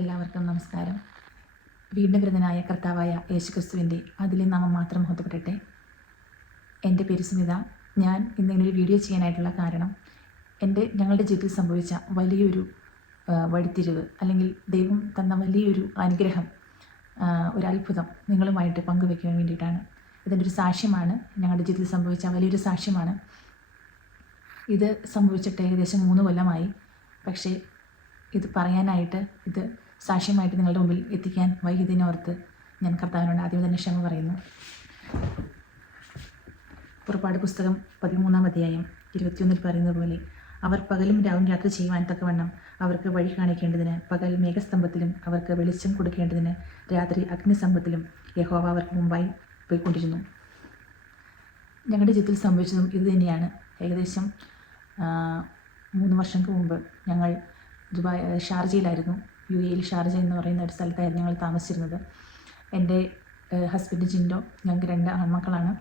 എല്ലാവർക്കും നമസ്കാരം. വീണ്ടും വരുന്നതിനായ കർത്താവായ യേശുക്രിസ്തുവിൻ്റെ അതിലെ നാമം മാത്രം മഹത്വപ്പെടട്ടെ. എൻ്റെ പേര് സുനിത. ഞാൻ ഇന്നിങ്ങനൊരു വീഡിയോ ചെയ്യാനായിട്ടുള്ള കാരണം ഞങ്ങളുടെ ജീവിതത്തിൽ സംഭവിച്ച വലിയൊരു വഴിത്തിരിവ്, അല്ലെങ്കിൽ ദൈവം തന്ന വലിയൊരു അനുഗ്രഹം, ഒരു അത്ഭുതം നിങ്ങളുമായിട്ട് പങ്കുവയ്ക്കാൻ വേണ്ടിയിട്ടാണ്. ഇതിൻ്റെ ഒരു സാക്ഷ്യമാണ്, ഞങ്ങളുടെ ജീവിതത്തിൽ സംഭവിച്ച വലിയൊരു സാക്ഷ്യമാണ്. ഇത് സംഭവിച്ചിട്ട് ഏകദേശം 3 കൊല്ലമായി. പക്ഷേ ഇത് പറയാനായിട്ട്, ഇത് സാക്ഷ്യമായിട്ട് നിങ്ങളുടെ മുമ്പിൽ എത്തിക്കാൻ വൈകിയതിനോർത്ത് ഞാൻ കർത്താവിനോട് ആദ്യം തന്നെ ക്ഷമ പറയുന്നു. പുറപ്പാട് പുസ്തകം 13-ാം അധ്യായം 21 പറയുന്നത് പോലെ, അവർ പകലും രാവും യാത്ര ചെയ്യുവാൻ തക്കവണ്ണം അവർക്ക് വഴി കാണിക്കേണ്ടതിന് പകൽ മേഘസ്തംഭത്തിലും അവർക്ക് വെളിച്ചം കൊടുക്കേണ്ടതിന് രാത്രി അഗ്നിസ്തംഭത്തിലും യഹോവ അവർക്ക് മുമ്പായി പോയിക്കൊണ്ടിരുന്നു. ഞങ്ങളുടെ ജീവിതത്തിൽ സംഭവിച്ചതും ഇത് തന്നെയാണ്. ഏകദേശം 3 വർഷങ്ങൾക്ക് മുമ്പ് ഞങ്ങൾ ഷാർജയിലായിരുന്നു. UAE ഷാർജ എന്ന് പറയുന്ന ഒരു സ്ഥലത്തായിരുന്നു ഞങ്ങൾ താമസിച്ചിരുന്നത്. എൻ്റെ ഹസ്ബൻഡ് ജിൻഡോ. ഞങ്ങൾക്ക് 2 ആൺമക്കളാണ്.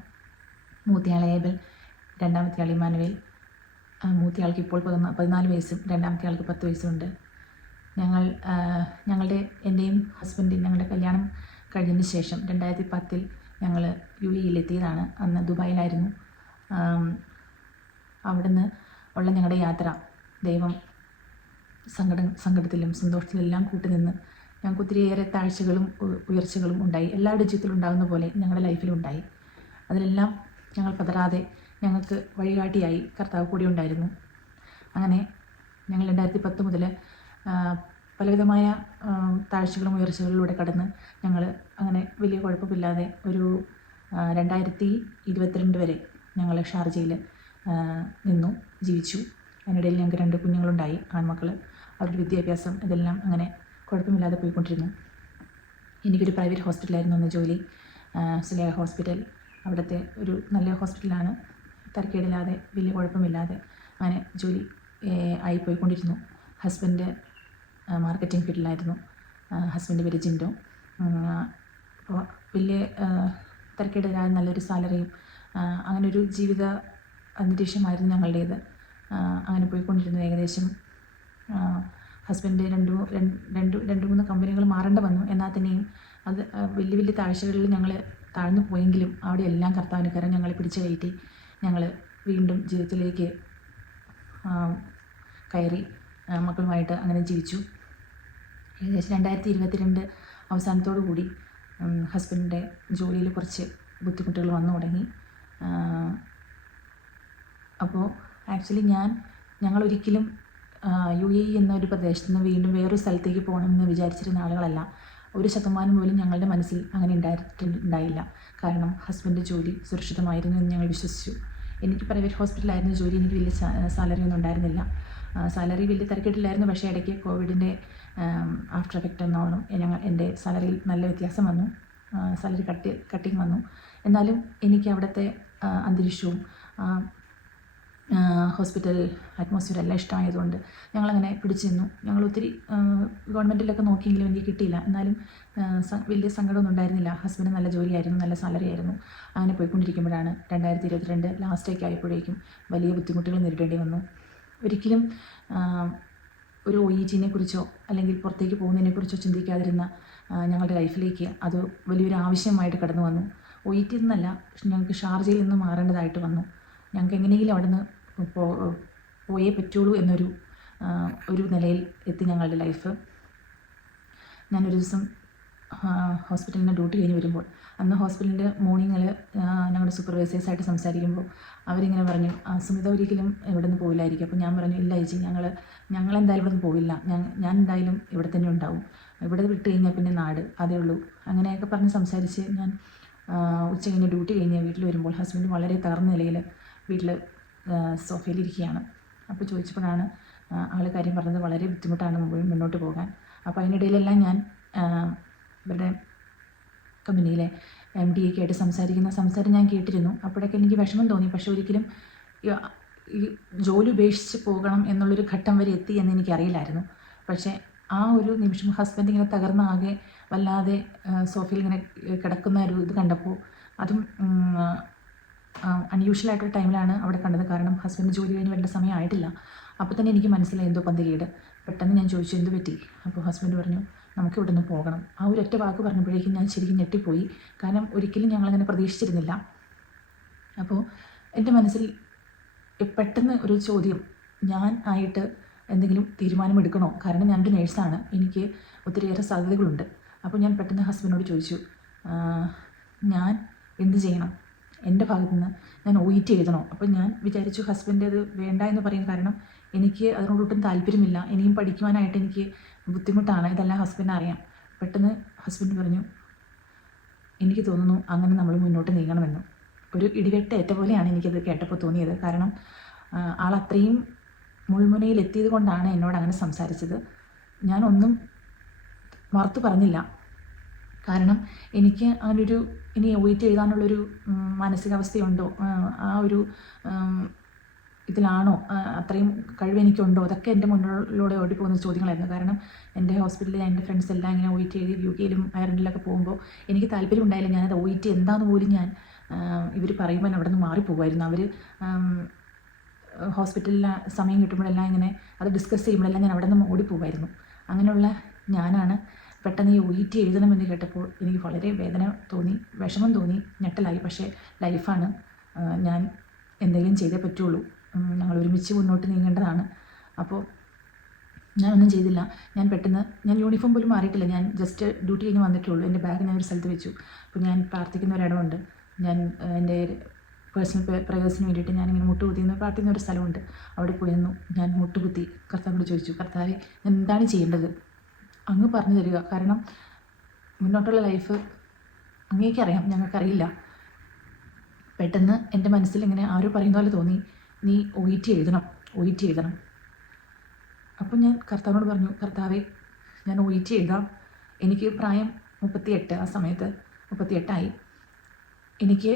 മൂത്തയാൾ ഏബൽ, രണ്ടാമത്തെ ആൾ ഇമാനുവേൽ. മൂത്തയാൾക്ക് ഇപ്പോൾ 14 വയസ്സും രണ്ടാമത്തെ ആൾക്ക് 10 വയസ്സുണ്ട്. എൻ്റെയും ഹസ്ബൻഡിൻ്റെയും ഞങ്ങളുടെ കല്യാണം കഴിഞ്ഞതിന് ശേഷം 2010 ഞങ്ങൾ UAE എത്തിയതാണ്. അന്ന് ദുബായിലായിരുന്നു. അവിടുന്ന് ഉള്ള ഞങ്ങളുടെ യാത്ര ദൈവം സങ്കടത്തിലും സന്തോഷത്തിലും എല്ലാം കൂട്ടുനിന്ന് ഞങ്ങൾക്ക് ഒത്തിരിയേറെ താഴ്ചകളും ഉയർച്ചകളും ഉണ്ടായി. എല്ലാവരുടെ ജീവിതത്തിലും ഉണ്ടാകുന്ന പോലെ ഞങ്ങളുടെ ലൈഫിലും ഉണ്ടായി. അതിലെല്ലാം ഞങ്ങൾ പതറാതെ ഞങ്ങൾക്ക് വഴികാട്ടിയായി കർത്താവ് കൂടി ഉണ്ടായിരുന്നു. അങ്ങനെ ഞങ്ങൾ 2010 മുതൽ പലവിധമായ താഴ്ചകളും ഉയർച്ചകളിലൂടെ കടന്ന് ഞങ്ങൾ അങ്ങനെ വലിയ കുഴപ്പമില്ലാതെ ഒരു 2022 വരെ ഞങ്ങൾ ഷാർജയിൽ നിന്നു, ജീവിച്ചു. അതിനിടയിൽ ഞങ്ങൾക്ക് 2 കുഞ്ഞുങ്ങളുണ്ടായി, ആൺമക്കൾ. അവരുടെ വിദ്യാഭ്യാസം ഇതെല്ലാം അങ്ങനെ കുഴപ്പമില്ലാതെ പോയിക്കൊണ്ടിരുന്നു. എനിക്കൊരു പ്രൈവറ്റ് ഹോസ്പിറ്റലായിരുന്നു അന്ന് ജോലി, സ്ലേഹ ഹോസ്പിറ്റൽ. അവിടുത്തെ ഒരു നല്ല ഹോസ്പിറ്റലാണ്. തരക്കേടില്ലാതെ വലിയ കുഴപ്പമില്ലാതെ അങ്ങനെ ജോലി ആയിപ്പോയിക്കൊണ്ടിരുന്നു. ഹസ്ബൻഡ് മാർക്കറ്റിംഗ് ഫീൽഡിലായിരുന്നു. ഹസ്ബൻഡ് പേര് ജിൻഡോ. അപ്പോൾ വലിയ തരക്കേടില്ലാതെ നല്ലൊരു സാലറിയും അങ്ങനൊരു ജീവിത അന്തരീക്ഷമായിരുന്നു ഞങ്ങളുടേത്. അങ്ങനെ പോയിക്കൊണ്ടിരുന്നു. ഏകദേശം ഹസ്ബൻഡ് 2-3 കമ്പനികൾ മാറേണ്ടി വന്നു. എന്നാൽ തന്നെയും അത് വലിയ വലിയ താഴ്ചകളിൽ ഞങ്ങൾ താഴ്ന്നു പോയെങ്കിലും അവിടെ എല്ലാം കർത്താവിന് കരം ഞങ്ങളെ പിടിച്ചു കയറ്റി ഞങ്ങൾ വീണ്ടും ജീവിതത്തിലേക്ക് കയറി മക്കളുമായിട്ട് അങ്ങനെ ജീവിച്ചു. ഏകദേശം 2022 അവസാനത്തോടു കൂടി ഹസ്ബൻഡിൻ്റെ ജോലിയിൽ കുറച്ച് ബുദ്ധിമുട്ടുകൾ വന്നു തുടങ്ങി. അപ്പോൾ ആക്ച്വലി ഞങ്ങളൊരിക്കലും UAE എന്നൊരു പ്രദേശത്ത് നിന്ന് വീണ്ടും വേറൊരു സ്ഥലത്തേക്ക് പോകണമെന്ന് വിചാരിച്ചിരുന്ന ആളുകളല്ല. 1% പോലും ഞങ്ങളുടെ മനസ്സിൽ അങ്ങനെ ഉണ്ടായില്ല. കാരണം ഹസ്ബൻഡ് ജോലി സുരക്ഷിതമായിരുന്നു എന്ന് ഞങ്ങൾ വിശ്വസിച്ചു. എനിക്ക് പ്രൈവറ്റ് ഹോസ്പിറ്റലായിരുന്നു ജോലി. എനിക്ക് വലിയ സാലറി ഒന്നും ഉണ്ടായിരുന്നില്ല. സാലറി വലിയ തിരക്കിട്ടില്ലായിരുന്നു. പക്ഷേ ഇടയ്ക്ക് കോവിഡിൻ്റെ ആഫ്റ്റർ എഫക്റ്റ് എന്നോണം എൻ്റെ സാലറിയിൽ നല്ല വ്യത്യാസം വന്നു. സാലറി കട്ടിങ് വന്നു. എന്നാലും എനിക്ക് അവിടുത്തെ അന്തരീക്ഷവും ഹോസ്പിറ്റൽ അറ്റ്മോസ്ഫിയർ എല്ലാം ഇഷ്ടമായതുകൊണ്ട് ഞങ്ങളങ്ങനെ പിടിച്ചു നിന്നു. ഞങ്ങൾ ഒത്തിരി ഗവൺമെൻറ്റിലൊക്കെ നോക്കിയെങ്കിലും എനിക്ക് കിട്ടിയില്ല. എന്നാലും വലിയ സങ്കടമൊന്നും ഉണ്ടായിരുന്നില്ല. ഹസ്ബൻഡ് നല്ല ജോലിയായിരുന്നു, നല്ല സാലറി ആയിരുന്നു. അങ്ങനെ പോയിക്കൊണ്ടിരിക്കുമ്പോഴാണ് 2022 ലാസ്റ്റേക്ക് ആയപ്പോഴേക്കും വലിയ ബുദ്ധിമുട്ടുകൾ നേരിടേണ്ടി വന്നു. ഒരിക്കലും ഒരു OET കുറിച്ചോ അല്ലെങ്കിൽ പുറത്തേക്ക് പോകുന്നതിനെക്കുറിച്ചോ ചിന്തിക്കാതിരുന്ന ഞങ്ങളുടെ ലൈഫിലേക്ക് അത് വലിയൊരു ആവശ്യമായിട്ട് കടന്നു വന്നു. OET എന്നല്ല, ഞങ്ങൾക്ക് ഷാർജയിൽ നിന്ന് മാറേണ്ടതായിട്ട് വന്നു. ഞങ്ങൾക്ക് എങ്ങനെയെങ്കിലും അവിടെ നിന്ന് പോയേ പറ്റുള്ളൂ എന്നൊരു നിലയിൽ എത്തി ഞങ്ങളുടെ ലൈഫ്. ഞാനൊരു ദിവസം ഹോസ്പിറ്റലിൻ്റെ ഡ്യൂട്ടി കഴിഞ്ഞ് വരുമ്പോൾ, അന്ന് ഹോസ്പിറ്റലിൻ്റെ മോർണിംഗിൽ ഞങ്ങളുടെ സൂപ്പർവൈസേഴ്സായിട്ട് സംസാരിക്കുമ്പോൾ അവരിങ്ങനെ പറഞ്ഞു, സുമിത ഒരിക്കലും ഇവിടെ നിന്ന് പോയില്ലായിരിക്കും. അപ്പോൾ ഞാൻ പറഞ്ഞു, ഇല്ല ചേച്ചി, ഞങ്ങളെന്തായാലും ഇവിടെ നിന്ന് പോവില്ല. ഞാൻ എന്തായാലും ഇവിടെ തന്നെ ഉണ്ടാവും. ഇവിടെ വിട്ട് കഴിഞ്ഞാൽ പിന്നെ നാട്, അതേ ഉള്ളൂ. അങ്ങനെയൊക്കെ പറഞ്ഞ് സംസാരിച്ച് ഞാൻ ഉച്ച കഴിഞ്ഞ് ഡ്യൂട്ടി കഴിഞ്ഞ് വീട്ടിൽ വരുമ്പോൾ ഹസ്ബൻഡ് വളരെ തകർന്ന നിലയിൽ വീട്ടിൽ സോഫയിലിരിക്കുകയാണ്. അപ്പോൾ ചോദിച്ചപ്പോഴാണ് ആൾ കാര്യം പറഞ്ഞത്, വളരെ ബുദ്ധിമുട്ടാണ് മുന്നോട്ട് പോകാൻ. അപ്പോൾ അതിനിടയിലെല്ലാം ഞാൻ ഇവരുടെ കമ്പനിയിലെ MD ആയിട്ട് സംസാരം ഞാൻ കേട്ടിരുന്നു. അപ്പോഴൊക്കെ എനിക്ക് വിഷമം തോന്നി. പക്ഷേ ഒരിക്കലും ഈ ജോലി ഉപേക്ഷിച്ച് പോകണം എന്നുള്ളൊരു ഘട്ടം വരെ എത്തി എന്ന് എനിക്കറിയില്ലായിരുന്നു. പക്ഷേ ആ ഒരു നിമിഷം ഹസ്ബൻഡ് ഇങ്ങനെ തകർന്ന ആകെ വല്ലാതെ സോഫയിൽ ഇങ്ങനെ കിടക്കുന്ന ഒരു ഇത് കണ്ടപ്പോൾ, അതും അൺയൂഷ്വലായിട്ടൊരു ടൈമിലാണ് അവിടെ കണ്ടത്. കാരണം ഹസ്ബൻഡ് ജോലി കഴിഞ്ഞ് വരേണ്ട സമയമായിട്ടില്ല. അപ്പോൾ തന്നെ എനിക്ക് മനസ്സിലായി എന്തോ പന്തികേട്. പെട്ടെന്ന് ഞാൻ ചോദിച്ചു എന്ത് പറ്റി. അപ്പോൾ ഹസ്ബൻഡ് പറഞ്ഞു നമുക്ക് ഇവിടെ നിന്ന് പോകണം. ആ ഒരു ഒറ്റ വാക്ക് പറഞ്ഞപ്പോഴേക്കും ഞാൻ ശരിക്കും ഞെട്ടിപ്പോയി. കാരണം ഒരിക്കലും ഞങ്ങളങ്ങനെ പ്രതീക്ഷിച്ചിരുന്നില്ല. അപ്പോൾ എൻ്റെ മനസ്സിൽ പെട്ടെന്ന് ഒരു ചോദ്യം, ഞാൻ ആയിട്ട് എന്തെങ്കിലും തീരുമാനമെടുക്കണോ? കാരണം ഞാനൊരു നേഴ്സാണ്, എനിക്ക് ഒത്തിരിയേറെ സാധ്യതകളുണ്ട്. അപ്പോൾ ഞാൻ പെട്ടെന്ന് ഹസ്ബൻഡിനോട് ചോദിച്ചു ഞാൻ എന്ത് ചെയ്യണം, എൻ്റെ ഭാഗത്തു നിന്ന് ഞാൻ OET എഴുതണോ? അപ്പോൾ ഞാൻ വിചാരിച്ചു ഹസ്ബൻഡ് അത് വേണ്ട എന്ന് പറയും, കാരണം എനിക്ക് അതിനോടൊട്ടും താല്പര്യമില്ല, ഇനിയും പഠിക്കുവാനായിട്ട് എനിക്ക് ബുദ്ധിമുട്ടാണ്, ഇതെല്ലാം ഹസ്ബൻഡ് അറിയാം. പെട്ടെന്ന് ഹസ്ബൻഡ് പറഞ്ഞു എനിക്ക് തോന്നുന്നു അങ്ങനെ നമ്മൾ മുന്നോട്ട് നീങ്ങണമെന്ന്. ഒരു ഇടിവെട്ടേറ്റ പോലെയാണ് എനിക്കത് കേട്ടപ്പോൾ തോന്നിയത്. കാരണം ആൾ അത്രയും മുൾമുനയിൽ എത്തിയത് കൊണ്ടാണ് എന്നോട് അങ്ങനെ സംസാരിച്ചത്. ഞാനൊന്നും മറുത്ത് പറഞ്ഞില്ല. കാരണം എനിക്ക് അങ്ങനൊരു ഇനി OET എഴുതാനുള്ളൊരു മാനസികാവസ്ഥയുണ്ടോ, ആ ഒരു ഇതിലാണോ, അത്രയും കഴിവ് എനിക്കുണ്ടോ, അതൊക്കെ എൻ്റെ മുന്നിലൂടെ ഓടിപ്പോകുന്ന ചോദ്യങ്ങളായിരുന്നു. കാരണം എൻ്റെ ഹോസ്പിറ്റലിൽ എൻ്റെ ഫ്രണ്ട്സ് എല്ലാം ഇങ്ങനെ OET എഴുതി UK യിലും അയർലൻഡിലൊക്കെ പോകുമ്പോൾ എനിക്ക് താല്പര്യം ഉണ്ടായില്ല. ഞാനത് OET എന്താണെന്ന് പോലും ഞാൻ ഇവർ പറയുമ്പോൾ അവിടെ നിന്ന് മാറിപ്പോകുമായിരുന്നു. അവർ ഹോസ്പിറ്റലിൽ സമയം കിട്ടുമ്പോഴെല്ലാം ഇങ്ങനെ അത് ഡിസ്കസ് ചെയ്യുമ്പോഴെല്ലാം ഞാൻ അവിടെ നിന്ന് ഓടിപ്പോകുമായിരുന്നു. അങ്ങനെയുള്ള ഞാനാണ് പെട്ടെന്ന് ഈ OET എഴുതണമെന്ന് കേട്ടപ്പോൾ എനിക്ക് വളരെ വേദന തോന്നി, വിഷമം തോന്നി, ഞെട്ടലായി. പക്ഷേ ലൈഫാണ്, ഞാൻ എന്തെങ്കിലും ചെയ്തേ പറ്റുള്ളൂ, ഞങ്ങൾ ഒരുമിച്ച് മുന്നോട്ട് നീങ്ങേണ്ടതാണ്. അപ്പോൾ ഞാനൊന്നും ചെയ്തില്ല. ഞാൻ പെട്ടെന്ന് യൂണിഫോം പോലും മാറിയിട്ടില്ല, ഞാൻ ജസ്റ്റ് ഡ്യൂട്ടി കഴിഞ്ഞ് വന്നിട്ടുള്ളൂ. എൻ്റെ ബാഗ് ഞാൻ ഒരു സ്ഥലത്ത് വെച്ചു. അപ്പോൾ ഞാൻ പ്രാർത്ഥിക്കുന്ന ഒരിടമുണ്ട്, ഞാൻ എൻ്റെ പേഴ്സണൽ പ്രേയേഴ്സിന് വേണ്ടിയിട്ട് ഞാനിങ്ങനെ മുട്ടുകുത്തിന്ന് പ്രാർത്ഥിക്കുന്ന ഒരു സ്ഥലമുണ്ട്. അവിടെ പോയി നിന്നു. ഞാൻ മുട്ടുകുത്തി കർത്താവിനോട് ചോദിച്ചു, കർത്താവേ ഞാൻ എന്താണ് ചെയ്യേണ്ടത്, അങ്ങ് പറഞ്ഞു തരിക. കാരണം മുന്നോട്ടുള്ള ലൈഫ് അങ്ങേക്കറിയാം, ഞങ്ങൾക്കറിയില്ല. പെട്ടെന്ന് എൻ്റെ മനസ്സിൽ ഇങ്ങനെ ആരോ പറയുന്ന പോലെ തോന്നി, നീ OET എഴുതണം. അപ്പോൾ ഞാൻ കർത്താവിനോട് പറഞ്ഞു, കർത്താവേ ഞാൻ OET എഴുതാം. എനിക്ക് പ്രായം 38, ആ സമയത്ത് 38ആയി. എനിക്ക്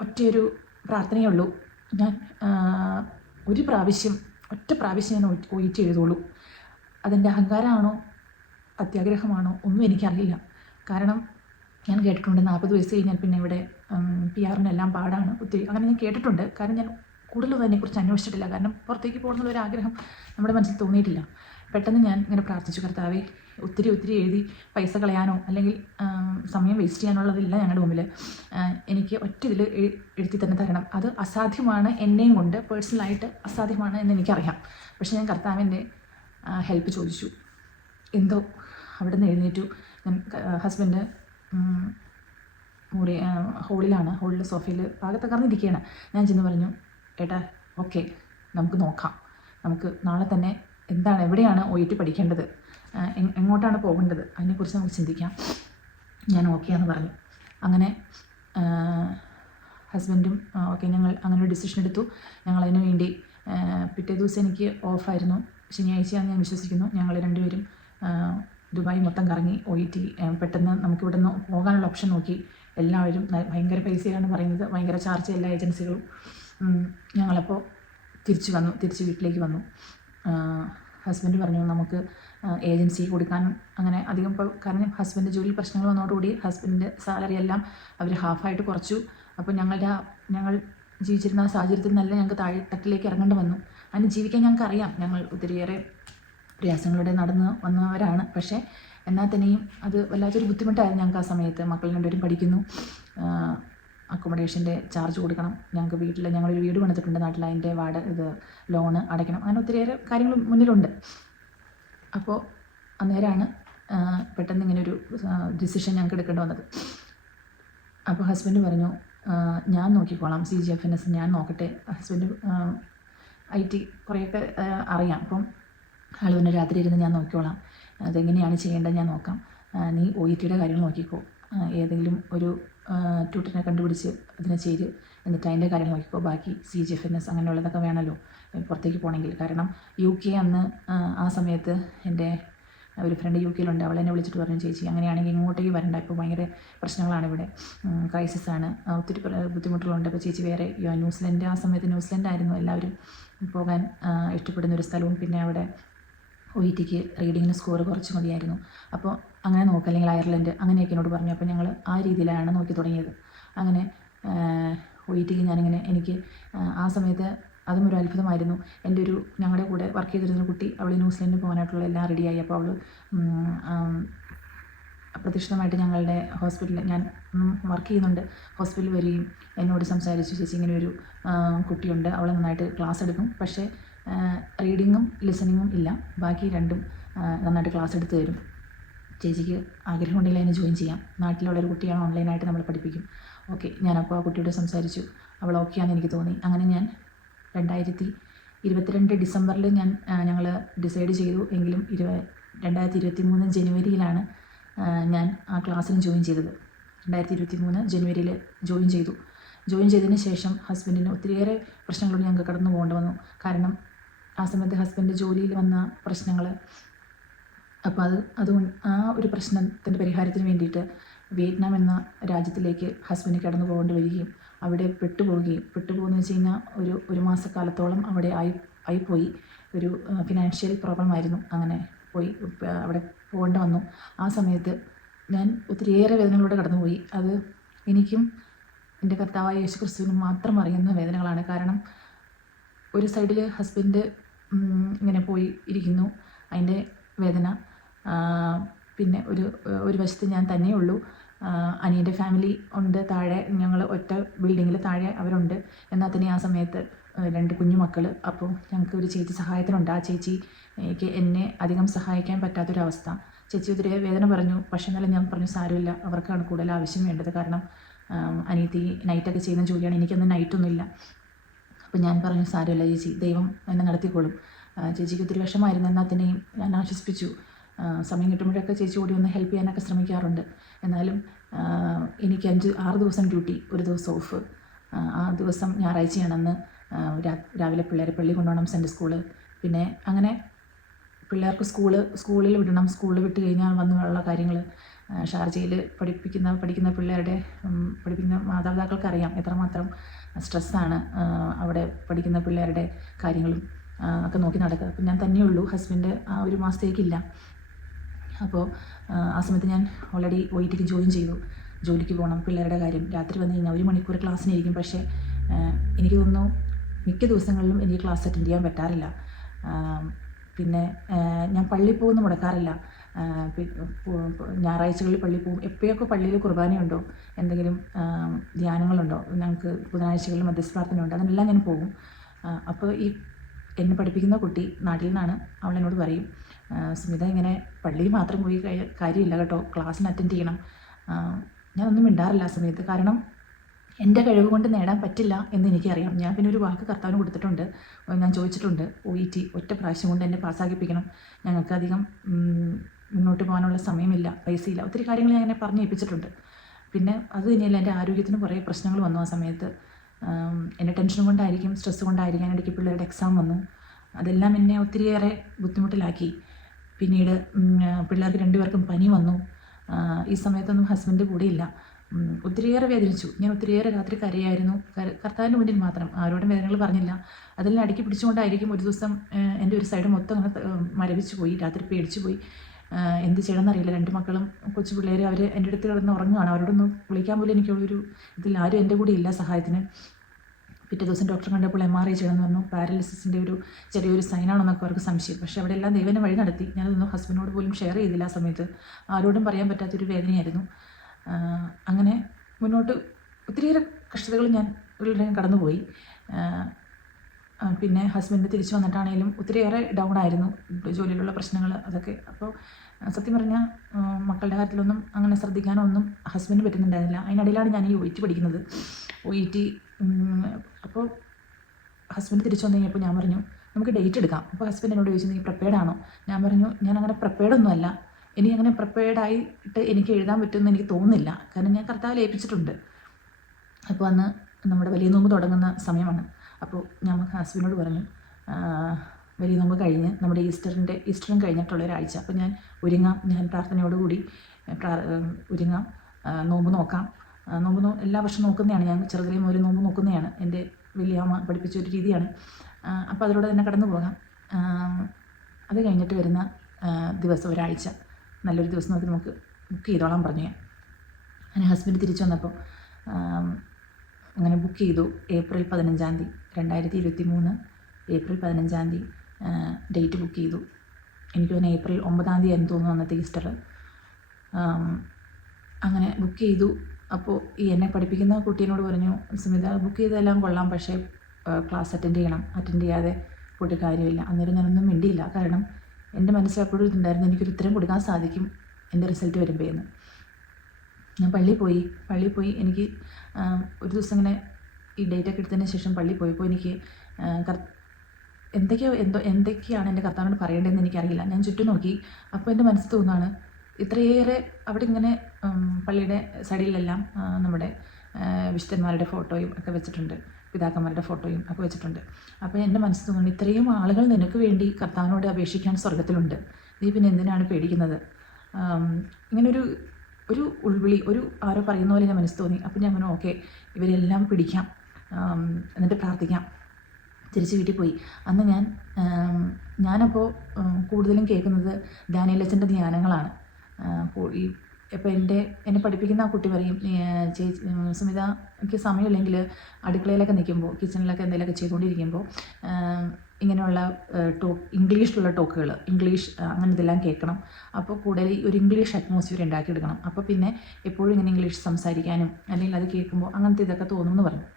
ഒറ്റയൊരു പ്രാർത്ഥനയേ ഉള്ളൂ, ഞാൻ ഒറ്റ പ്രാവശ്യം ഞാൻ OET എഴുതുള്ളൂ. അതെൻ്റെ അഹങ്കാരമാണോ അത്യാഗ്രഹമാണോ ഒന്നും എനിക്കറിയില്ല. കാരണം ഞാൻ കേട്ടിട്ടുണ്ട് 40 വയസ്സ് കഴിഞ്ഞാൽ പിന്നെ ഇവിടെ PR-നെല്ലാം പാടാണ് ഒത്തിരി, അങ്ങനെ ഞാൻ കേട്ടിട്ടുണ്ട്. കാരണം ഞാൻ കൂടുതലൊന്നും അതിനെക്കുറിച്ച് അന്വേഷിച്ചിട്ടില്ല. കാരണം പുറത്തേക്ക് പോകണമെന്നുള്ളൊരു ആഗ്രഹം നമ്മുടെ മനസ്സിൽ തോന്നിയിട്ടില്ല. പെട്ടെന്ന് ഞാൻ ഇങ്ങനെ പ്രാർത്ഥിച്ചു, കർത്താവേ ഒത്തിരി എഴുതി പൈസ കളയാനോ അല്ലെങ്കിൽ സമയം വേസ്റ്റ് ചെയ്യാനുള്ളതില്ല ഞങ്ങളുടെ മുമ്പിൽ. എനിക്ക് ഒറ്റ ഇതിൽ എഴുതി തന്നെ തരണം. അത് അസാധ്യമാണ്, എന്നെയും കൊണ്ട് പേഴ്സണലായിട്ട് അസാധ്യമാണ് എന്ന് എനിക്കറിയാം. പക്ഷേ ഞാൻ കർത്താവിൻ്റെ ഹെൽപ്പ് ചോദിച്ചു. എന്തോ അവിടെ നിന്ന് എഴുന്നേറ്റു. ഞാൻ ഹസ്ബൻഡ് ഹോളിലെ സോഫയിൽ ഭാഗത്ത് കറന്നിരിക്കുകയാണ്. ഞാൻ ചെന്ന് പറഞ്ഞു, ഏട്ടാ ഓക്കെ നമുക്ക് നോക്കാം, നമുക്ക് നാളെ തന്നെ എവിടെയാണ് OET പഠിക്കേണ്ടത്, എങ്ങോട്ടാണ് പോകേണ്ടത്, അതിനെക്കുറിച്ച് നമുക്ക് ചിന്തിക്കാം. ഞാൻ ഓക്കെ എന്ന് പറഞ്ഞു. അങ്ങനെ ഹസ്ബൻഡും ഓക്കെ, ഞങ്ങൾ അങ്ങനെ ഒരു ഡിസിഷൻ എടുത്തു. ഞങ്ങളതിനു വേണ്ടി പിറ്റേ ദിവസം എനിക്ക് ഓഫായിരുന്നു, ശനിയാഴ്ചയാണെന്ന് ഞാൻ വിശ്വസിക്കുന്നു. ഞങ്ങൾ രണ്ടുപേരും ദുബായ് മൊത്തം കറങ്ങി OET പെട്ടെന്ന് നമുക്കിവിടെ നിന്ന് പോകാനുള്ള ഓപ്ഷൻ നോക്കി. എല്ലാവരും ഭയങ്കര പൈസയാണ് പറയുന്നത്, ഭയങ്കര ചാർജ് എല്ലാ ഏജൻസികളും. ഞങ്ങളപ്പോൾ തിരിച്ച് വീട്ടിലേക്ക് വന്നു. ഹസ്ബൻഡ് പറഞ്ഞു നമുക്ക് ഏജൻസി കൊടുക്കാൻ അങ്ങനെ അധികം കാരണം ഹസ്ബൻഡ് ജോലി പ്രശ്നങ്ങൾ വന്നതോടുകൂടി ഹസ്ബൻഡിൻ്റെ സാലറി എല്ലാം അവർ ഹാഫായിട്ട് കുറച്ചു. അപ്പോൾ ഞങ്ങൾ ജീവിച്ചിരുന്ന ആ സാഹചര്യത്തിൽ നല്ല ഞങ്ങൾക്ക് തട്ടിലേക്ക് ഇറങ്ങേണ്ടി വന്നു. അതിന് ജീവിക്കാൻ ഞങ്ങൾക്ക് അറിയാം, ഞങ്ങൾ ഒത്തിരിയേറെ പ്രയാസങ്ങളുടെ നടന്ന് വന്നവരാണ്. പക്ഷേ എന്നാൽ തന്നെയും അത് വല്ലാത്തൊരു ബുദ്ധിമുട്ടായിരുന്നു ഞങ്ങൾക്ക് ആ സമയത്ത്. മക്കൾ രണ്ടുപേരും പഠിക്കുന്നു, അക്കോമഡേഷൻ്റെ ചാർജ് കൊടുക്കണം, ഞങ്ങൾക്ക് വീട്ടിൽ ഞങ്ങളൊരു വീട് പണിതിട്ടുണ്ട് നാട്ടിൽ, അതിൻ്റെ ലോണ് അടയ്ക്കണം, അങ്ങനെ ഒത്തിരിയേറെ കാര്യങ്ങൾ മുന്നിലുണ്ട്. അപ്പോൾ അന്നേരമാണ് പെട്ടെന്ന് ഇങ്ങനൊരു ഡിസിഷൻ ഞങ്ങൾക്ക് എടുക്കേണ്ടി വന്നത്. അപ്പോൾ ഹസ്ബൻഡ് പറഞ്ഞു ഞാൻ നോക്കിക്കോളാം, CGFNS ഞാൻ നോക്കട്ടെ. ഹസ്ബൻഡ് IT കുറേയൊക്കെ അറിയാം. അപ്പം ആൾ പിന്നെ രാത്രി ഇരുന്ന് ഞാൻ നോക്കിക്കോളാം, അതെങ്ങനെയാണ് ചെയ്യേണ്ടത് ഞാൻ നോക്കാം, നീ OETയുടെ കാര്യങ്ങൾ നോക്കിക്കോ, ഏതെങ്കിലും ഒരു ട്യൂട്ടറിനെ കണ്ടുപിടിച്ച് അതിനെ ചെയ്ത് എന്നിട്ട് അതിൻ്റെ കാര്യങ്ങൾ നോക്കിക്കോ, ബാക്കി CGFNS അങ്ങനെയുള്ളതൊക്കെ വേണമല്ലോ പുറത്തേക്ക് പോകണമെങ്കിൽ. കാരണം UK അന്ന് ആ സമയത്ത് എൻ്റെ ഒരു ഫ്രണ്ട് UK യിലുണ്ട്, അവളെന്നെ വിളിച്ചിട്ട് പറഞ്ഞു, ചേച്ചി അങ്ങനെയാണെങ്കിൽ ഇങ്ങോട്ടേക്ക് വരണ്ട, ഇപ്പോൾ ഭയങ്കര പ്രശ്നങ്ങളാണ് ഇവിടെ, ക്രൈസിസാണ്, ഒത്തിരി ബുദ്ധിമുട്ടുകളുണ്ട്. അപ്പോൾ ചേച്ചി വേറെ ന്യൂസിലൻഡ്, ആ സമയത്ത് ന്യൂസിലൻഡായിരുന്നു എല്ലാവരും പോകാൻ ഇഷ്ടപ്പെടുന്നൊരു സ്ഥലവും, പിന്നെ അവിടെ OETക്ക് റീഡിങ്ങിന് സ്കോർ കുറച്ച് മതിയായിരുന്നു. അപ്പോൾ അങ്ങനെ നോക്കുക, അല്ലെങ്കിൽ അയർലൻഡ് അങ്ങനെയൊക്കെ എന്നോട് പറഞ്ഞു. അപ്പോൾ ഞങ്ങൾ ആ രീതിയിലാണ് നോക്കി തുടങ്ങിയത്. അങ്ങനെ OETക്ക് ഞാനിങ്ങനെ എനിക്ക് ആ സമയത്ത് അതും ഒരു അത്ഭുതമായിരുന്നു. എൻ്റെ ഒരു ഞങ്ങളുടെ കൂടെ വർക്ക് ചെയ്തിരുന്ന കുട്ടി അവൾ ന്യൂസിലൻഡിൽ പോകാനായിട്ടുള്ള എല്ലാം റെഡിയായി. അപ്പോൾ അവൾ അപ്രതീക്ഷിതമായിട്ട് ഞങ്ങളുടെ ഹോസ്പിറ്റലിൽ ഞാൻ വർക്ക് ചെയ്യുന്നുണ്ട്, ഹോസ്പിറ്റലിൽ വരികയും എന്നോട് സംസാരിച്ചു, ചേച്ചി ഇങ്ങനെ ഒരു കുട്ടിയുണ്ട്, അവൾ നന്നായിട്ട് ക്ലാസ് എടുക്കും, പക്ഷേ റീഡിങ്ങും ലിസണിങ്ങും ഇല്ല, ബാക്കി രണ്ടും നന്നായിട്ട് ക്ലാസ് എടുത്ത് തരും, ചേച്ചിക്ക് ആഗ്രഹമുണ്ടെങ്കിൽ അതിന് ജോയിൻ ചെയ്യാം, നാട്ടിലുള്ളൊരു കുട്ടിയാണ്, ഓൺലൈനായിട്ട് നമ്മൾ പഠിപ്പിക്കും. ഓക്കെ, ഞാനപ്പോൾ ആ കുട്ടിയോട് സംസാരിച്ചു, അവൾ ഓക്കെ ആണെന്ന് എനിക്ക് തോന്നി. അങ്ങനെ ഞാൻ 2022 ഡിസംബറിൽ ഞങ്ങൾ ഡിസൈഡ് ചെയ്തു. എങ്കിലും 2023 ജനുവരിയിലാണ് ഞാൻ ആ ക്ലാസ്സിന് ജോയിൻ ചെയ്തത്. 2023 ജനുവരിയിൽ ജോയിൻ ചെയ്തു. ജോയിൻ ചെയ്തതിന് ശേഷം ഹസ്ബൻഡിന് ഒത്തിരിയേറെ പ്രശ്നങ്ങളോട് ഞങ്ങൾക്ക് കടന്നു പോകേണ്ടി വന്നു. കാരണം ആ സമയത്ത് ഹസ്ബൻഡ് ജോലിയിൽ വന്ന പ്രശ്നങ്ങൾ, അപ്പോൾ അതുകൊണ്ട് ആ ഒരു പ്രശ്നത്തിൻ്റെ പരിഹാരത്തിന് വേണ്ടിയിട്ട് വിയറ്റ്നാം എന്ന രാജ്യത്തിലേക്ക് ഹസ്ബൻഡ് കടന്നു പോകേണ്ടി വരികയും അവിടെ പെട്ടുപോകുന്നു വെച്ച് കഴിഞ്ഞാൽ ഒരു മാസക്കാലത്തോളം അവിടെ ആയിപ്പോയി. ഒരു ഫിനാൻഷ്യൽ പ്രോബ്ലം ആയിരുന്നു, അങ്ങനെ പോയി അവിടെ പോകേണ്ടി വന്നു. ആ സമയത്ത് ഞാൻ ഒത്തിരിയേറെ വേദനകളോടെ കടന്നുപോയി. അത് എനിക്കും എൻ്റെ കർത്താവായ യേശു ക്രിസ്തുവിനും മാത്രം അറിയുന്ന വേദനകളാണ്. കാരണം ഒരു സൈഡിൽ ഹസ്ബൻഡ് ഇങ്ങനെ പോയി ഇരിക്കുന്നു, അതിൻ്റെ വേദന, പിന്നെ ഒരു വശത്ത് ഞാൻ തന്നെയുള്ളൂ, അനിയൻ്റെ ഫാമിലി ഉണ്ട് താഴെ, ഞങ്ങൾ ഒറ്റ ബിൽഡിങ്ങിൽ താഴെ അവരുണ്ട്. എന്നാൽ തന്നെ ആ സമയത്ത് 2 കുഞ്ഞു മക്കൾ. അപ്പോൾ ഞങ്ങൾക്ക് ഒരു ചേച്ചി സഹായത്തിനുണ്ട്. ആ ചേച്ചിക്ക് എന്നെ അധികം സഹായിക്കാൻ പറ്റാത്തൊരവസ്ഥ. ചേച്ചി ഒത്തിരി വേദന പറഞ്ഞു, പക്ഷേ എന്നാലും ഞാൻ പറഞ്ഞു സാരമില്ല, അവർക്കാണ് കൂടുതൽ ആവശ്യം വേണ്ടത്. കാരണം അനിയത്തി നൈറ്റൊക്കെ ചെയ്യുന്ന ജോലിയാണ്, എനിക്കൊന്നും നൈറ്റൊന്നുമില്ല. അപ്പോൾ ഞാൻ പറഞ്ഞു സാരമില്ല ചേച്ചി, ദൈവം എന്നെ നടത്തിക്കോളും. ചേച്ചിക്ക് ഒത്തിരി വിഷമായിരുന്നു, എന്നാൽ തന്നെയും ഞാൻ ആശ്വസിപ്പിച്ചു. സമയം കിട്ടുമ്പോഴൊക്കെ ചേച്ചി ഓടി ഒന്ന് ഹെൽപ്പ് ചെയ്യാനൊക്കെ ശ്രമിക്കാറുണ്ട്. എന്നാലും എനിക്ക് 5-6 ദിവസം ഡ്യൂട്ടി, ഒരു ദിവസം ഓഫ്. ആ ദിവസം ഞായറാഴ്ചയാണെന്ന് രാവിലെ പിള്ളേരെ പള്ളി കൊണ്ടുപോകണം, സെൻറ്റ് സ്കൂള്, പിന്നെ അങ്ങനെ പിള്ളേർക്ക് സ്കൂളിൽ വിടണം. സ്കൂളിൽ വിട്ട് കഴിഞ്ഞാൽ വന്നുള്ള കാര്യങ്ങൾ ഷാർജയിൽ പഠിക്കുന്ന പിള്ളേരുടെ പഠിപ്പിക്കുന്ന മാതാപിതാക്കൾക്കറിയാം എത്രമാത്രം സ്ട്രെസ്സാണ് അവിടെ പഠിക്കുന്ന പിള്ളേരുടെ കാര്യങ്ങളും ഒക്കെ നോക്കി നടക്കുക. അപ്പം ഞാൻ തന്നെയുള്ളൂ, ഹസ്ബൻഡ് ആ ഒരു മാസത്തേക്കില്ല. അപ്പോൾ ആ സമയത്ത് ഞാൻ ഓൾറെഡി OETക്ക് ജോയിൻ ചെയ്തു. ജോലിക്ക് പോകണം, പിള്ളേരുടെ കാര്യം. രാത്രി വന്നു കഴിഞ്ഞാൽ 1 മണിക്കൂർ ക്ലാസ്സിനിരിക്കും, പക്ഷേ എനിക്ക് തോന്നുന്നു മിക്ക ദിവസങ്ങളിലും എനിക്ക് ക്ലാസ് അറ്റൻഡ് ചെയ്യാൻ പറ്റാറില്ല. പിന്നെ ഞാൻ പള്ളിയിൽ പോകുന്ന മുടക്കാറില്ല. ഞായറാഴ്ചകളിൽ പള്ളിയിൽ പോകും. എപ്പോഴൊക്കെ പള്ളിയിൽ കുർബാനയുണ്ടോ, എന്തെങ്കിലും ധ്യാനങ്ങളുണ്ടോ, ഞങ്ങൾക്ക് ബുധനാഴ്ചകളിൽ മധ്യസ്ഥ പ്രാർത്ഥനയുണ്ട്, അതിനെല്ലാം ഞാൻ പോകും. അപ്പോൾ ഈ എന്നെ പഠിപ്പിക്കുന്ന കുട്ടി നാട്ടിൽ നിന്നാണ്. അവൾ എന്നോട് പറയും, സ്മിത ഇങ്ങനെ പള്ളിയിൽ മാത്രം പോയി കാര്യമില്ല കേട്ടോ, ക്ലാസ്സിന് അറ്റൻഡ് ചെയ്യണം. ഞാനൊന്നും മിണ്ടാറില്ല ആ സമയത്ത്, കാരണം എൻ്റെ കഴിവ് കൊണ്ട് നേടാൻ പറ്റില്ല എന്ന് എനിക്കറിയാം. ഞാൻ പിന്നെ ഒരു വാക്ക് കർത്താവിന് കൊടുത്തിട്ടുണ്ട്, ഞാൻ ചോദിച്ചിട്ടുണ്ട്, OET ഒറ്റ പ്രാവശ്യം കൊണ്ട് എന്നെ പാസ്സാക്കിപ്പിക്കണം, ഞങ്ങൾക്കധികം മുന്നോട്ട് പോകാനുള്ള സമയമില്ല, പൈസയില്ല, ഒത്തിരി കാര്യങ്ങൾ ഞാൻ എന്നെ പറഞ്ഞ് ഏൽപ്പിച്ചിട്ടുണ്ട്. പിന്നെ അത് തന്നെയല്ല, എൻ്റെ ആരോഗ്യത്തിന് കുറേ പ്രശ്നങ്ങൾ വന്നു ആ സമയത്ത്. എൻ്റെ ടെൻഷൻ കൊണ്ടായിരിക്കും, സ്ട്രെസ് കൊണ്ടായിരിക്കും, ഇടയ്ക്ക് പിള്ളേരുടെ എക്സാം വന്നു, അതെല്ലാം എന്നെ ഒത്തിരിയേറെ ബുദ്ധിമുട്ടിലാക്കി. പിന്നീട് പിള്ളേർക്ക് 2 പേർക്കും പനി വന്നു. ഈ സമയത്തൊന്നും ഹസ്ബൻഡ് കൂടെയില്ല. ഒത്തിരിയേറെ വേദനിച്ചു. ഞാൻ ഒത്തിരിയേറെ രാത്രി കരയായിരുന്നു, കർത്താവിൻ്റെ മുന്നിൽ മാത്രം, ആരോടും വേദനകൾ പറഞ്ഞില്ല. അതെല്ലാം അടുക്കി പിടിച്ചുകൊണ്ടായിരിക്കും ഒരു ദിവസം എൻ്റെ ഒരു സൈഡ് മൊത്തം അങ്ങനെ മരവിച്ചു പോയി, രാത്രി പേടിച്ചു പോയി. എന്ത് ചെയ്യണമെന്നറിയില്ല. 2 മക്കളും കൊച്ചു പിള്ളേർ, അവർ എൻ്റെ അടുത്ത് കിടന്ന് ഉറങ്ങുകയാണ്. അവരോടൊന്നും വിളിക്കാൻ പോലും എനിക്കുള്ളൊരു ഇതിൽ ആരും എൻ്റെ കൂടെ ഇല്ല സഹായത്തിന്. പിറ്റേ ദിവസം ഡോക്ടർ കണ്ടപ്പോൾ MRI ചെയ്യണമെന്ന് പറഞ്ഞു. പാരലിസിസിൻ്റെ ചെറിയൊരു സൈനാണെന്നൊക്കെ അവർക്ക് സംശയം. പക്ഷേ അവിടെ എല്ലാം ദൈവനെ വഴി നടത്തി. ഞാനതൊന്നും ഹസ്ബൻഡിനോട് പോലും ഷെയർ ചെയ്തില്ല ആ സമയത്ത്. ആരോടും പറയാൻ പറ്റാത്തൊരു വേദനയായിരുന്നു. അങ്ങനെ മുന്നോട്ട് ഒത്തിരിയേറെ കഷ്ടതകൾ ഞാൻ കടന്നുപോയി. പിന്നെ ഹസ്ബൻഡ് തിരിച്ചു വന്നിട്ടാണെങ്കിലും ഒത്തിരിയേറെ ഡൗൺ ആയിരുന്നു, ജോലിയിലുള്ള പ്രശ്നങ്ങൾ അതൊക്കെ. അപ്പോൾ സത്യം പറഞ്ഞാൽ മക്കളുടെ കാര്യത്തിലൊന്നും അങ്ങനെ ശ്രദ്ധിക്കാനൊന്നും ഹസ്ബൻഡ് പറ്റുന്നുണ്ടായിരുന്നില്ല. അതിനിടയിലാണ് ഞാൻ ഈ OET പഠിക്കുന്നത്. OET അപ്പോൾ ഹസ്ബൻഡ് തിരിച്ചു വന്നു കഴിഞ്ഞപ്പോൾ ഞാൻ പറഞ്ഞു നമുക്ക് ഡേറ്റ് എടുക്കാം. അപ്പോൾ ഹസ്ബൻഡ് എന്നോട് ചോദിച്ചു നീ പ്രിപ്പയർഡ് ആണോ? ഞാൻ പറഞ്ഞു ഞാൻ അങ്ങനെ പ്രിപ്പയർഡൊന്നുമല്ല, ഇനി അങ്ങനെ പ്രിപ്പയർഡായിട്ട് എനിക്ക് എഴുതാൻ പറ്റുമെന്ന് എനിക്ക് തോന്നുന്നില്ല, കാരണം ഞാൻ കർത്താവിൽ ഏൽപ്പിച്ചിട്ടുണ്ട്. അപ്പോൾ അന്ന് നമ്മുടെ വലിയ നോമ്പ് തുടങ്ങുന്ന സമയമാണ്. അപ്പോൾ ഞാൻ ഹസ്ബൻഡിനോട് പറഞ്ഞു വലിയ നോമ്പ് കഴിഞ്ഞ് നമ്മുടെ ഈസ്റ്ററും കഴിഞ്ഞിട്ടുള്ള ഒരാഴ്ച, അപ്പോൾ ഞാൻ ഒരുങ്ങാം, ഞാൻ പ്രാർത്ഥനയോടുകൂടി ഒരുങ്ങാം, നോമ്പ് നോക്കാം. എല്ലാ വർഷവും നോക്കുന്നതാണ്, ഞാൻ ചെറുതിലെ മുതൽ നോമ്പ് നോക്കുന്നതാണ്, എൻ്റെ വലിയ അമ്മ പഠിപ്പിച്ചൊരു രീതിയാണ്. അപ്പോൾ അതിലൂടെ തന്നെ കടന്നു പോകാം. അത് കഴിഞ്ഞിട്ട് വരുന്ന ദിവസം ഒരാഴ്ച നല്ലൊരു ദിവസം നോക്കി നമുക്ക് ബുക്ക് ചെയ്തോളാൻ പറഞ്ഞു ഞാൻ. അങ്ങനെ ഹസ്ബൻഡ് തിരിച്ചു വന്നപ്പോൾ അങ്ങനെ ബുക്ക് ചെയ്തു. ഏപ്രിൽ 15 2023 ഏപ്രിൽ 15 ഡേറ്റ് ബുക്ക് ചെയ്തു. എനിക്ക് തോന്നുന്നു ഏപ്രിൽ 9 എന്ന് തോന്നുന്നു അന്നത്തെ ഈസ്റ്റർ. അങ്ങനെ ബുക്ക് ചെയ്തു. അപ്പോൾ ഈ എന്നെ പഠിപ്പിക്കുന്ന കുട്ടീനോട് പറഞ്ഞു, സുമിത ബുക്ക് ചെയ്തതെല്ലാം കൊള്ളാം, പക്ഷേ ക്ലാസ് അറ്റൻഡ് ചെയ്യണം, അറ്റൻഡ് ചെയ്യാതെ പോയിട്ട് കാര്യമില്ല. അന്നേരം ഞാനൊന്നും മിണ്ടിയില്ല. കാരണം എൻ്റെ മനസ്സിൽ എപ്പോഴും ഇതുണ്ടായിരുന്നു, എനിക്കൊരു ഉത്തരം കൊടുക്കാൻ സാധിക്കും എൻ്റെ റിസൾട്ട് വരുമ്പോൾ എന്ന്. ഞാൻ പള്ളിയിൽ പോയി. എനിക്ക് ഒരു ദിവസം ഇങ്ങനെ ഈ ഡേറ്റൊക്കെ എടുത്തതിന് ശേഷം പള്ളിയിൽ പോയപ്പോൾ എനിക്ക് എന്തൊക്കെയാണ് എൻ്റെ കർത്താവിനോട് പറയേണ്ടതെന്ന് എനിക്കറിയില്ല. ഞാൻ ചുറ്റും നോക്കി. അപ്പോൾ എൻ്റെ മനസ്സിൽ തോന്നുകയാണ്, ഇത്രയേറെ അവിടെ ഇങ്ങനെ പള്ളിയുടെ സൈഡിലെല്ലാം നമ്മുടെ വിശുദ്ധന്മാരുടെ ഫോട്ടോയും ഒക്കെ വെച്ചിട്ടുണ്ട്, പിതാക്കന്മാരുടെ ഫോട്ടോയും ഒക്കെ വെച്ചിട്ടുണ്ട്. അപ്പോൾ എൻ്റെ മനസ്സിൽ തോന്നുന്നു, ഇത്രയും ആളുകൾ നിനക്ക് വേണ്ടി കർത്താവിനോട് അപേക്ഷിക്കാൻ സ്വർഗത്തിലുണ്ട്, നീ പിന്നെ എന്തിനാണ് പേടിക്കുന്നത്? ഇങ്ങനൊരു ഉൾവിളി, ആരോ പറയുന്ന പോലെ ഞാൻ മനസ്സിൽ തോന്നി. അപ്പോൾ ഞാൻ പറഞ്ഞു, ഓക്കെ, ഇവരെല്ലാം പിടിക്കാം, എന്നിട്ട് പ്രാർത്ഥിക്കാം. തിരിച്ച് വീട്ടിൽ പോയി. അന്ന് ഞാനപ്പോൾ കൂടുതലും കേൾക്കുന്നത് ദാനിയേൽ അച്ഛൻ്റെ ധ്യാനങ്ങളാണ്. ഈ ഇപ്പോൾ എന്നെ പഠിപ്പിക്കുന്ന ആ കുട്ടി പറയും, ചേച്ചി സുമിത, എനിക്ക് സമയമില്ലെങ്കിൽ അടുക്കളയിലൊക്കെ നിൽക്കുമ്പോൾ, കിച്ചണിലൊക്കെ എന്തെങ്കിലുമൊക്കെ ചെയ്തുകൊണ്ടിരിക്കുമ്പോൾ ഇങ്ങനെയുള്ള ഇംഗ്ലീഷിലുള്ള ടോക്കുകൾ, ഇംഗ്ലീഷ് അങ്ങനെ ഇതെല്ലാം കേൾക്കണം. അപ്പോൾ കൂടുതൽ ഒരു ഇംഗ്ലീഷ് അറ്റ്മോസ്ഫിയർ ഉണ്ടാക്കിയെടുക്കണം. അപ്പോൾ പിന്നെ എപ്പോഴും ഇങ്ങനെ ഇംഗ്ലീഷ് സംസാരിക്കാനും അല്ലെങ്കിൽ അത് കേൾക്കുമ്പോൾ അങ്ങനത്തെ ഇതൊക്കെ തോന്നുമെന്ന് പറഞ്ഞു.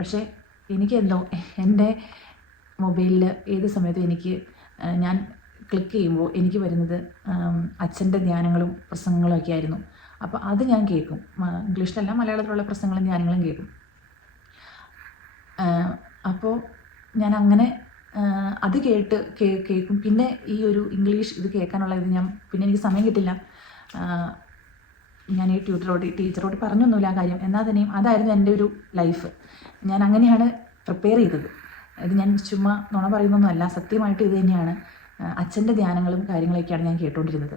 പക്ഷേ എനിക്കെന്തോ എൻ്റെ മൊബൈലിൽ ഏത് സമയത്തും ഞാൻ ക്ലിക്ക് ചെയ്യുമ്പോൾ എനിക്ക് വരുന്നത് അച്ഛൻ്റെ ധ്യാനങ്ങളും പ്രസംഗങ്ങളും ഒക്കെ ആയിരുന്നു. അപ്പോൾ അത് ഞാൻ കേൾക്കും. ഇംഗ്ലീഷിലല്ല, മലയാളത്തിലുള്ള പ്രസംഗങ്ങളും ധ്യാനങ്ങളും കേൾക്കും. അപ്പോൾ ഞാൻ അങ്ങനെ അത് കേൾക്കും. പിന്നെ ഈ ഒരു ഇംഗ്ലീഷ് ഇത് കേൾക്കാനുള്ള പിന്നെ എനിക്ക് സമയം കിട്ടില്ല. ഞാൻ ഈ ടീച്ചറോട് പറഞ്ഞൊന്നുമില്ല ആ കാര്യം. എന്നാൽ തന്നെയും അതായിരുന്നു എൻ്റെ ഒരു ലൈഫ്. ഞാൻ അങ്ങനെയാണ് പ്രിപ്പയർ ചെയ്തത്. ഇത് ഞാൻ ചുമ്മാ നുണ പറയുന്നൊന്നുമല്ല, സത്യമായിട്ട് ഇത് തന്നെയാണ്. അച്ഛൻ്റെ ധ്യാനങ്ങളും കാര്യങ്ങളൊക്കെയാണ് ഞാൻ കേട്ടുകൊണ്ടിരുന്നത്.